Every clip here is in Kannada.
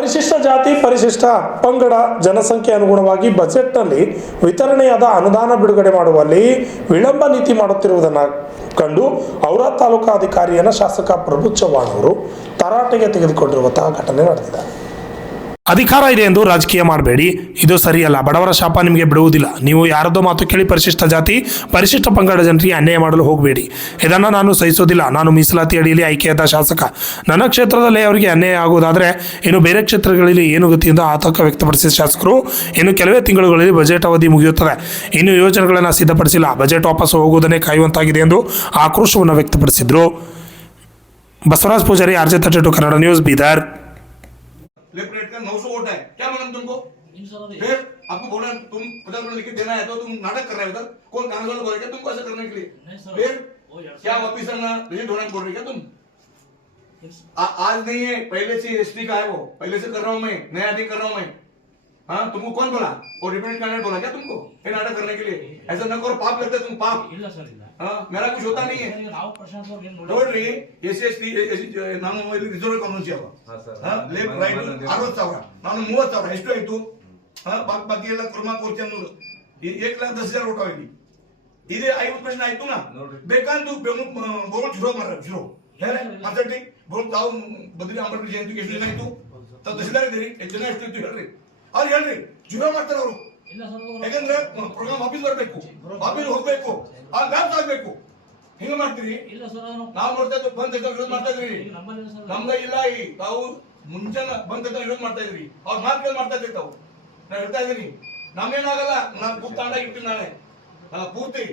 ಪರಿಶಿಷ್ಟ ಜಾತಿ ಪರಿಶಿಷ್ಟ ಪಂಗಡ ಜನಸಂಖ್ಯೆ ಅನುಗುಣವಾಗಿ ಬಜೆಟ್ನಲ್ಲಿ ವಿತರಣೆಯಾದ ಅನುದಾನ ಬಿಡುಗಡೆ ಮಾಡುವಲ್ಲಿ ವಿಳಂಬ ನೀತಿ ಮಾಡುತ್ತಿರುವುದನ್ನು ಕಂಡು ಔರಾದ್ ತಾಲೂಕಾ ಅಧಿಕಾರಿಯನ್ನು ಶಾಸಕ ಪ್ರಭು ಚವ್ಹಾಣ್ ಅವರು ತರಾಟೆಗೆ ತೆಗೆದುಕೊಂಡಿರುವಂತಹ ಘಟನೆ ನಡೆದಿದೆ. ಅಧಿಕಾರ ಇದೆ ಎಂದು ರಾಜಕೀಯ ಮಾಡಬೇಡಿ, ಇದು ಸರಿಯಲ್ಲ. ಬಡವರ ಶಾಪ ನಿಮಗೆ ಬಿಡುವುದಿಲ್ಲ. ನೀವು ಯಾರದೋ ಮಾತು ಕೇಳಿ ಪರಿಶಿಷ್ಟ ಜಾತಿ ಪರಿಶಿಷ್ಟ ಪಂಗಡ ಜನರಿಗೆ ಅನ್ಯಾಯ ಮಾಡಲು ಹೋಗಬೇಡಿ. ಇದನ್ನು ನಾನು ಸಹಿಸೋದಿಲ್ಲ. ನಾನು ಮೀಸಲಾತಿ ಅಡಿಯಲ್ಲಿ ಆಯ್ಕೆಯಾದ ಶಾಸಕ. ನನ್ನ ಕ್ಷೇತ್ರದಲ್ಲಿ ಅವರಿಗೆ ಅನ್ಯಾಯ ಆಗುವುದಾದರೆ ಇನ್ನು ಬೇರೆ ಕ್ಷೇತ್ರಗಳಲ್ಲಿ ಏನು ಗತಿಯಿಂದ ಆತಂಕ ವ್ಯಕ್ತಪಡಿಸಿದ ಶಾಸಕರು ಇನ್ನು ಕೆಲವೇ ತಿಂಗಳುಗಳಲ್ಲಿ ಬಜೆಟ್ ಅವಧಿ ಮುಗಿಯುತ್ತದೆ, ಇನ್ನು ಯೋಜನೆಗಳನ್ನು ಸಿದ್ಧಪಡಿಸಿಲ್ಲ, ಬಜೆಟ್ ವಾಪಸ್ ಹೋಗುವುದನ್ನೇ ಕಾಯುವಂತಾಗಿದೆ ಎಂದು ಆಕ್ರೋಶವನ್ನು ವ್ಯಕ್ತಪಡಿಸಿದರು. Basavaraj Pujari, RJ32 Kannada news, Bidar. Left right का 900 वोट है, क्या मालूम तुमको? फिर आपको बोला तुम 50 मिनट लिख के देना है तो तुम नाटक कर रहे हो उधर. कौन कांग्रेस वाले बोलेगा तुमको ऐसा करने के लिए? फिर क्या वापिस आना रिजल्ट होना बोल रही क्या तुम? आज नहीं है, पहले से हिस्ट्री का है वो, पहले से कर रहा हूँ मैं, नया नहीं कर रहा हूँ मैं. हाँ, तुमको कौन बोला? वो रिपीट कैंडिडेट बोला क्या तुमको ये नाटक करने के लिए? ऐसा न करो, पाप लगता है तुम, पाप. हाँ, मेरा कुछ होता नहीं है. ನೋಡ್ರಿ SC ನಾನು ರಿಸರ್ವ್ ಕಾನ್ವೆನ್ಸಿ ಅವ ಲೆಫ್ಟ್ ರೈಟ್ 60,000 ನಾನು 30,000 ಎಷ್ಟು ಆಯ್ತು? ಬಾಕಿ ಎಲ್ಲ ಕುರ್ಮಾ ಕೋರ್ಚಿ ಅನ್ನೋದು 1,10,000 ಓಟ್ ಆಗಿ ಇದೇ 50% ಆಯ್ತು ನಾ. ಬೇಕಂತೂ ಬೋಲ್ ಜೀರೋ ಮಾರ ಜೀರೋ ಹೇಳಿ ಮಾತಾಡಿ ಬೋಲ್ ತಾವು ಬದಲಿ ಅಂಬೇಡ್ಕರ್ ಜಯಂತಿ ಎಷ್ಟು ಜನ ಆಯ್ತು? ತಹಸೀಲ್ದಾರ್ ಇದ್ದೀರಿ, ಎಷ್ಟು ಜನ ಎಷ್ಟು ಇತ್ತು ಹೇಳ್ರಿ. ಅವ್ರು ಹೇಳ್ರಿ ಜೀರೋ ಮಾಡ್ತಾರೆ ಅವರು. ಯಾಕಂದ್ರೆ ಪ್ರೋಗ್ರಾಮ್ ಆಫೀಸ್ ಬರಬೇಕು, ಆಫೀಸ್ ಹೋಗ್ಬೇಕು, ಆ ಲ್ಯಾಬ್ಸ್ ಆಗ್ಬೇಕು. ಹಿಂಗ ಮಾಡ್ತೀರಿ? ನಾವು ನೋಡ್ತಾ ಇದ್ದು ಬಂದ್ ವಿರೋಧ ಮಾಡ್ತಾ ಇದ್ರಿ. ನಮ್ದ ಇಲ್ಲ, ಈ ತಾವು ಮುಂಚೆನ ಬಂದ್ ವಿರೋಧ ಮಾಡ್ತಾ ಇದ್ರಿ. ಅವ್ರ ಮಾರ್ಕ್ ಮಾಡ್ತಾ ಇದ್ರಿ ತಾವು. ನಾ ಹೇಳ್ತಾ ಇದ್ದೀನಿ ನಮ್ಮೇನಾಗಲ್ಲ, ನಾನು ಬುಕ್ ತಾಂಡ ಇರ್ತೀನಿ ನಾಳೆ ಪೂರ್ತಿ.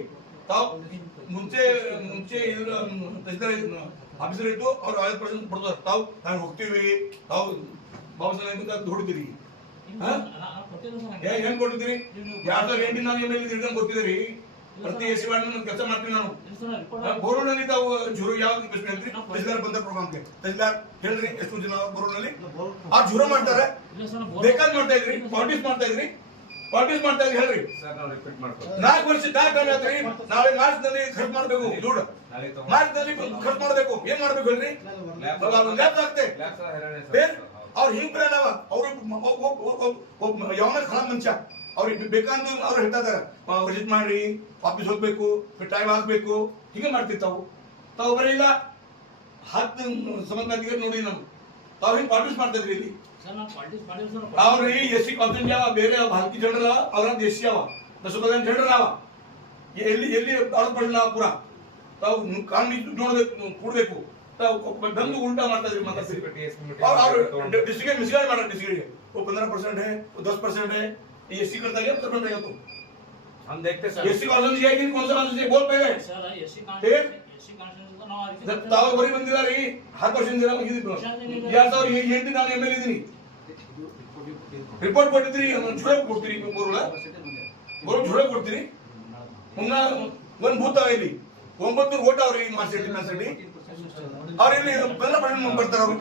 ತಾವು ಮುಂಚೆ ಆಫೀಸರ್ ಇದ್ದು ಅವ್ರು 50% ಕೊಡ್ತಾರೆ. ತಾವು ನಾವು ಹೋಗ್ತೀವಿ, ತಾವು ಬಾಬಾ ಸಾಹೇಬ್ ಹೊಡಿತೀರಿ. ಏನ್ ಕೊಟ್ಟಿದ್ದೀರಿ? 2008 ನಾನು MLA ರಿಟರ್ನ್ ಕೊಟ್ಟಿದ್ದೀರಿ. ಪ್ರತಿ SC ವಾರ್ಡ್ ಕೆಲಸ ಮಾಡ್ತೀನಿ ನಾನು. ಬೋರೋನಲ್ಲಿ ತಾವು ಜೂರೋ ಯಾವ್ದು ಹೇಳ್ರಿ? ತಹಸೀಲ್ದಾರ್ ಬಂದ ಪ್ರೋಗ್ರಾಮ್ಗೆ ತಹಸೀಲ್ದಾರ್ ಹೇಳ್ರಿ ಎಷ್ಟು ಜನ ಬೋರೋನಲ್ಲಿ ಆ ಜೂರೋ ಮಾಡ್ತಾರೆ. ಬೇಕಾದ್ ಮಾಡ್ತಾ ಇದ್ರಿ, ಪಾಲಿಟಿಕ್ಸ್ ಮಾಡ್ತಾ ಇದ್ರಿ, ಪಾಲಿಟಿಕ್ಸ್ ಮಾಡ್ತಾ ಇದ್ರಿ ಹೇಳ್ರಿ. 4 ವರ್ಷ ಆದ್ರಿ. ನಾಳೆ ಮಾರ್ಚ್ ನಲ್ಲಿ ಖರ್ಚು ಮಾಡ್ಬೇಕು ದುಡ್ಡು, ಮಾರ್ಚ್ ನಲ್ಲಿ ಖರ್ಚು ಮಾಡ್ಬೇಕು. ಏನ್ ಮಾಡ್ಬೇಕು ಹೇಳ್ರಿ? ಲ್ಯಾಬ್ಸ್ ಆಗ್ತೆ. ಅವ್ರು ಹಿಂಗ್ ಪ್ಲಾನ್ ಅವ. ಅವ್ರು ಯಾವನ ಖರಾಬ್ ಮನುಷ್ಯ. ಅವ್ರಿಗೆ ಬೇಕಂದ್ರೆ ಅವ್ರು ಹೇಳ್ತಾ ಇದಾರೆ ವಿಸಿಟ್ ಮಾಡಿ ವಾಪಸ್ ಹೋಗ್ಬೇಕು, ಟೈಮ್ ಆಗ್ಬೇಕು, ಹಿಂಗೆ ಮಾಡ್ತಿರ್ತಾವು. ತಾವು ಬರೀ ಇಲ್ಲ 10 ಸಂಬಂಧಿಕರು ನೋಡಿ ನಾವು ತಾವು ಹಿಂಗೆ ಪಾರ್ಟಿಸ್ ಮಾಡ್ತಾ ಇದ್ರಿ ಇಲ್ಲಿ. ಅವ್ರಿ SC ಕಾನ್ಸೆಂಟ್ ಯಾವ ಬೇರೆ ಭಾರತೀಯ ಜನರ ಅವ್ರ SC ಅವ 10% ಜನರ ಅವ. ಎಲ್ಲಿ 60% ಅವ ಪೂರಾ. ತಾವು ಕಾನೂನು ನೋಡ್ಬೇಕು, ಕೂಡ್ಬೇಕು. ಬಂದು ಉಲ್ಟಾ ಮಾಡ್ತಾ ಇದ್ರಿ. डिस्ट्रिक्ट मिसगाइड मारा. डिस्ट्रिक्ट वो 15% है, वो 10% है. ये SC करता है 70% रहेगा. तो हम देखते सर SC कॉन्सेंस है कि कौन सा कॉन्सेंस है बोल पहले सर. SC कॉन्सेंस तो ನಾವು ತಾವು ಬರಿ ಬಂದಿಲ್ಲ ರೀ. 10% ಜನ ಮುಗಿದಿತ್ತು. ಯಾರು ತಾವು ಏನು ನಾನು MLA ಇದೀನಿ. ರಿಪೋರ್ಟ್ ಕೊಟ್ಟಿದ್ರಿ, ಜುಳೆ ಕೊಡ್ತೀರಿ, ಬೋರು ಜುಳೆ ಕೊಡ್ತೀರಿ. ಮುನ್ನ ಒಂದು ಬೂತ್ ಅವ ಇಲ್ಲಿ 9 ವೋಟ್ ಅವ್ರಿ ಮಾರ್ಸಿಟಿ ಅವ್ರ ಇಲ್ಲಿ ಬರ್ತಾರ. ಅವ್ರು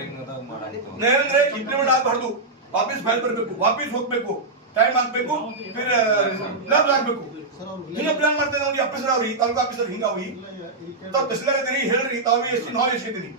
ಏನಂದ್ರೆ ಇಂಪ್ಲಿಮೆಂಟ್ ಆಗಬಾರ್ದು, ವಾಪಸ್ ಫೈಲ್ ಬರಬೇಕು, ವಾಪಸ್ ಹೋಗ್ಬೇಕು, ಟೈಮ್ ಆಗ್ಬೇಕು, ಲ್ಯಾಬ್ಸ್ ಆಗ್ಬೇಕು. ಹಿಂಗ ಪ್ಲಾನ್ ಮಾಡ್ತಾ ಇದ್ದೀವಿ. ಆಫೀಸರ್ ಅವ್ರಿ ತಾಲೂಕು ಆಫೀಸರ್ ಹಿಂಗ ಅವಿ. ತಾವು ತಹಸೀಲ್ದಾರ್ ಇದ್ದೀರಿ ಹೇಳ್ರಿ. ತಾವು SC ನಾವು SC ಇದ್ದೀರಿ.